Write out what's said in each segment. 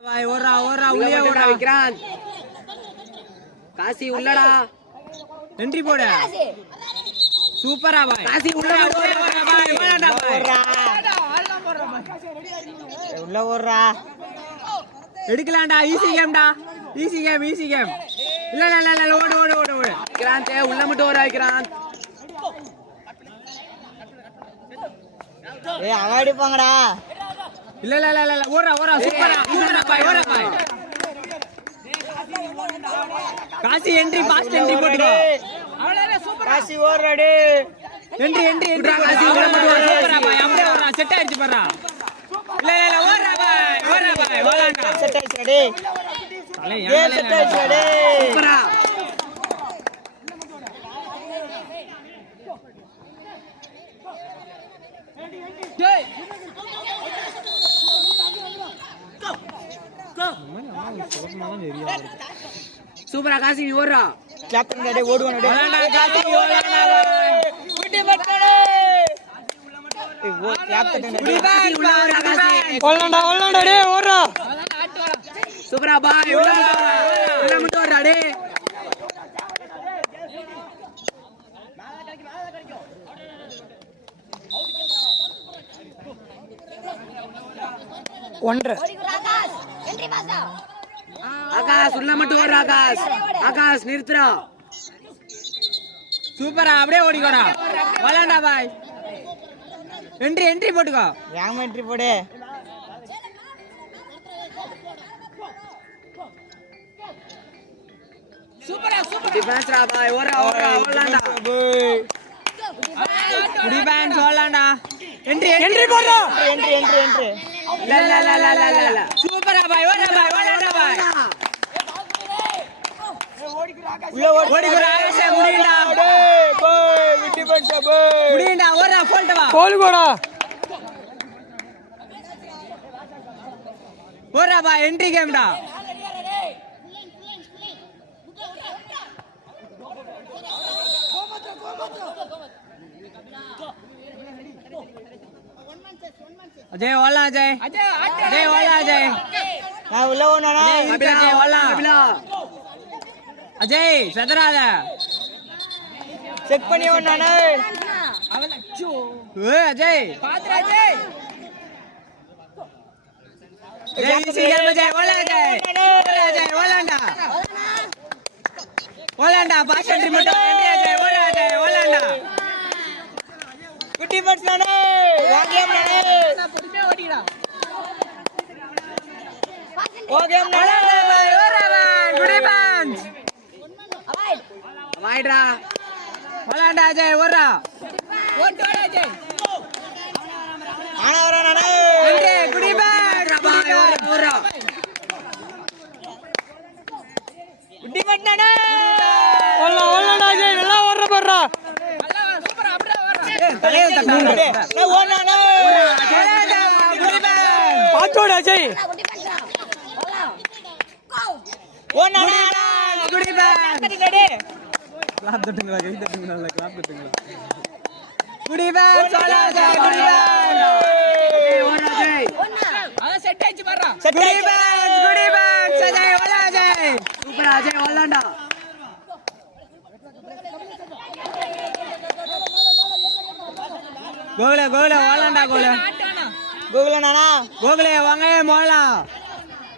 भाई ओरा ओरा उलिया ओरा विक्रांत काशी உள்ளடா என்ட்ரி போடு சூப்பரா பாய் காசி உள்ள ஓடுறா பாய் ஓடடா பாய் ஆல்லாம் போறா பாய் உள்ள ஓடுறா எடுக்கலாம்டா ஈஸி கேம் இல்ல ஓடு விக்ராந்த் உள்ள மட்டும் ஓட விக்ராந்த் ஏய் அவன் அடிப்பாங்கடா இல்ல ஓடுறா சூப்பரா ஓடுறா பாய் காசி என்ட்ரி பாஸ்ட் என்ட்ரி போடுங்க அவளே சூப்பரா காசி ஓடுறடே என்ட்ரி காசி சூப்பரா பாய் அப்படியே ஓடுறா செட் ஆயிடுச்சு பாறா இல்ல ஓடுறா பாய் ஓடடா செட் ஆயிடுச்சு ஏய் செட் ஆயிடுச்சு சூப்பரா டேய் சூப்பரா காசி நீ ஓடுறா கேப்டன் டே ஓடுவானே காசி ஓடுறா விட்டு பட்டடே ஏய் கேப்டன் உள்ளடா டேய் ஓடுறா சூப்பரா பாய் உள்ள மட்டும் ஓடுறா டேய் ஒன்று ஆகாஷ் உள்ள மட்டும் ஓடுறா ஆகாஷ் நிறுத்துறா சூப்பரா அப்படியே ஓடிக்கோடா வளாண்டா பாய் என்ட்ரி போட்டுக்கோ யாம என்ட்ரி போடு சூப்பரா டிஃபென்ஸ் ரா பாய் ஓடுறா வளாண்டா டிஃபென்ஸ் வளாண்டா என்ட்ரி போடுறா என்ட்ரி இல்ல சூப்பரா பாய் வளாண்டா பாய் உள்ள ஓடிக்குறா ஆகாஷ் முடியடா பாய் விட்டு பச்ச பாய் முடியடா ஓடுறா போல்ட் வா கோல் கோடா ஓடுறா பாய் என்ட்ரி கேம்டா अजय वाला अजय वाला अजय நான் உள்ள ஓடுனா अजय वाला अजय सदराத செக் பண்ணி ஓடுனானே அவன் அச்சோ ஏய் அஜய் பாத்ரா அஜய் अजय वालांडा பாஸ் என்ட்ரி மட்டும் अजय वालांडा குட்டி பட்ஸ்னானே வாங்கேம்னானே பொறுமையா ஓடிடா ஓகேம்னானே குட் ஈவன்ஸ் வாய்டா வாலாண்டா அஜய் ஓடுறா ஓடு அஜய் ஆனா வரானே குட் ஈவன்ஸ் ஓடுறா குட்டி பட்ஸ்னானே ஓடடா அஜய் நல்லா ஓடுற போறா சூப்பரா அப்படியே ஓடுறா தலைய தட்டானே நான் ஓடுனானே பாத்தோட அஜய் ஓடுனானே குட் ஈவன்ஸ் தட்டிடே கிளாப் தட்டுங்களா கை தட்டுங்களா கிளாப் தட்டுங்களா குட் ஈவன்ஸ் வாலா அஜய் குட் ஈவன்ஸ் ஓடுறா அஜய் அத செட் ஆயிச்சு பாறா குட் ஈவன்ஸ் அஜய் வாலா அஜய் சூப்பரா அஜய் வாலாண்டா கோகுலே வாலாண்டா கோகுலனானா கோகுலே வாங்க மோளா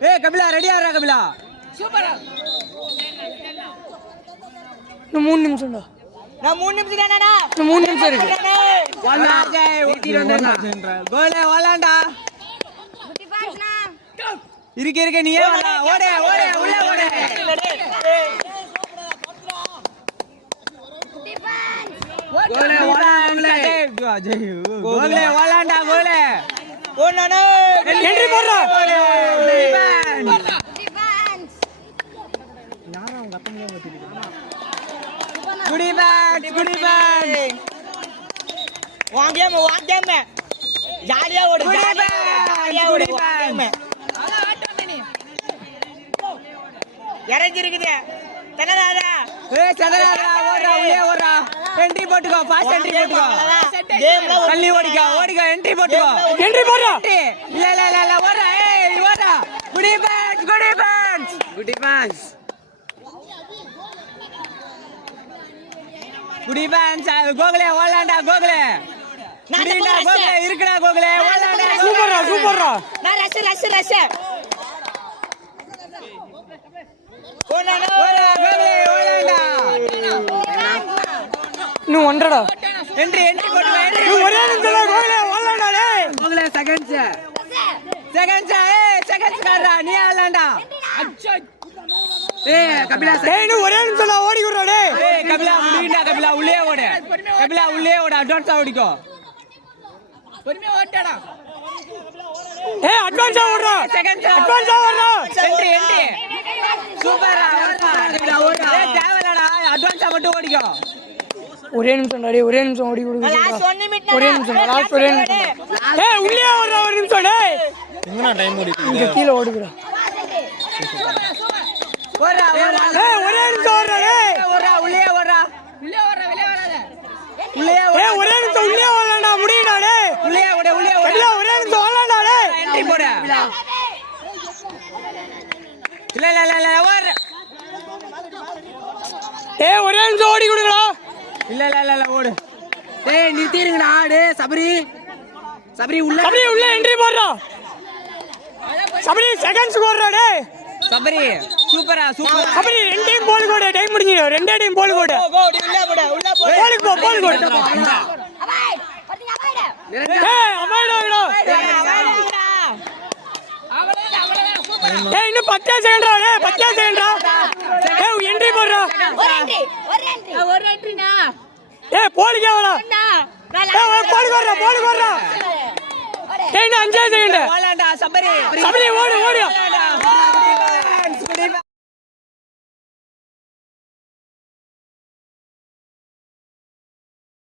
ஏய் கபிலா ரெடியா இருக்கா கபிலா சூப்பரா இன்னும் 3 நிமிஷம்டா நான் 3 நிமிஷம் தானடா இன்னும் 3 நிமிஷம் இருக்கு வாலா அஜய் ஓடி வந்தா கோகுலே வாலாண்டா குட்டி பாஸ்னா இருக்கு நீயே வாடா ஓடு உள்ள ஓடு குட்டி பாஸ் கோகுலே வாலாண்டா அஜய் கோகுலே வாலாண்டா கோகுலே ஓடுனானே என்ட்ரி போடுறா குட்டி பாஸ் யாரா உங்க அப்பங்களே ஓட்டிருக்கு குட் ஈவன்ஸ் வாங்கேம் ஜாலியா ஓடு ஜாலியா ஓடு இறங்கி இருக்குது தனதாதா ஏய் சதராடா ஓடுறா உள்ளே ஓடுறா என்ட்ரி போட்டுக்கோ ஃபாஸ்ட் என்ட்ரி போட்டுக்கோ கேம்ல தள்ளி ஓடிக்கோ என்ட்ரி போட்டுக்கோ என்ட்ரி போடுறா இல்ல ஓடுறா ஏய் ஓடுறா குடி பேன்ஸ் குடி பேன்ஸ் குடி பேன்ஸ் கோகுலே ஓடலாம்டா கோகுலே குடிடா கோகுலே இருக்குடா கோகுலே ஓடலாம்டா சூப்பர்ரா நான் ரஷ் ஓடலாம்டா கோகுலே ஓடலாம்டா இன்னும் ஒன்றடா என்ட்ரி போடு என்ட்ரி ஒரே நிமிஷம் கோகுலே ஓடலாம்டா டேய் கோகுலே செகண்ட்ஸ் காரா நீ ஆடலாம்டா ஏய் கபிலா டேய் இன்னும் ஒரே நிமிஷம் ஓடி குறடா டேய் ஏய் கபிலா முடிடா கபிலா உள்ளே ஓடு அட்வான்ஸா ஓடிக்கோ பொறுமையா ஓட்டடா ஏய் அட்வான்ஸா ஓடுறா அட்வான்ஸா ஓடுறா என்ட்ரி சூப்பரா கபிலா ஓடு ஏய் தேவலடா அட்வான்ஸா மட்டும் ஓடிக்கோ ஒரே நிமிஷம் டேய் ஒரே நிமிஷம் ஓடி குடுங்க லாஸ்ட் 1 நிமிஷம் ஒரே நிமிஷம் லாஸ்ட் ஒரே நிமிஷம் ஏய் உள்ளே ஓடுறா ஒரு நிமிஷம் டேய் எங்கனா டைம் ஓடிட்டு இங்க கீழ ஓடுடா ஓடுறா ஏய் ஒரே நிமிஷம் ஓடுறா டேய் உள்ளே வராத ஏய் ஒரே நிமிஷம் உள்ளே ஓடலாம்டா முடியடா டேய் உள்ளே ஓடு கபிலா ஒரே நிமிஷம் ஓடலாம்டா டேய் என்ட்ரி போடு இல்ல ஓடு ஏய் ஒரே நிமிஷம் ஓடி குடுங்கடா இல்ல ஓடு டேய் நிறுத்திடுங்கடா டேய் சபரி உள்ள சபரி உள்ள என்ட்ரி போடுறா சபரி செகண்ட்ஸ் ஓடுறா டேய் சபரி சூப்பரா சபரி ரெண்டு டைம் போல் கோடு டைம் முடிஞ்சிடும் ரெண்டே டைம் போல் கோடு போலுக்கு போ போல் கோடு அவாய்ட் பாத்தீங்க அவாய்ட் ஏய் அவாய்டா ஏய் இன்னும் 10 செகண்ட்ரா டேய் 10 செகண்ட்ரா ஏய் என்ட்ரி போடுறா ஒரு என்ட்ரினா ஏய் போலுக்கு வாடா ஏய் போலுக்கு வர்றா ஏய் இன்னும் 5 செகண்ட் ஓடலாம்டா சபரி சபரி ஓடு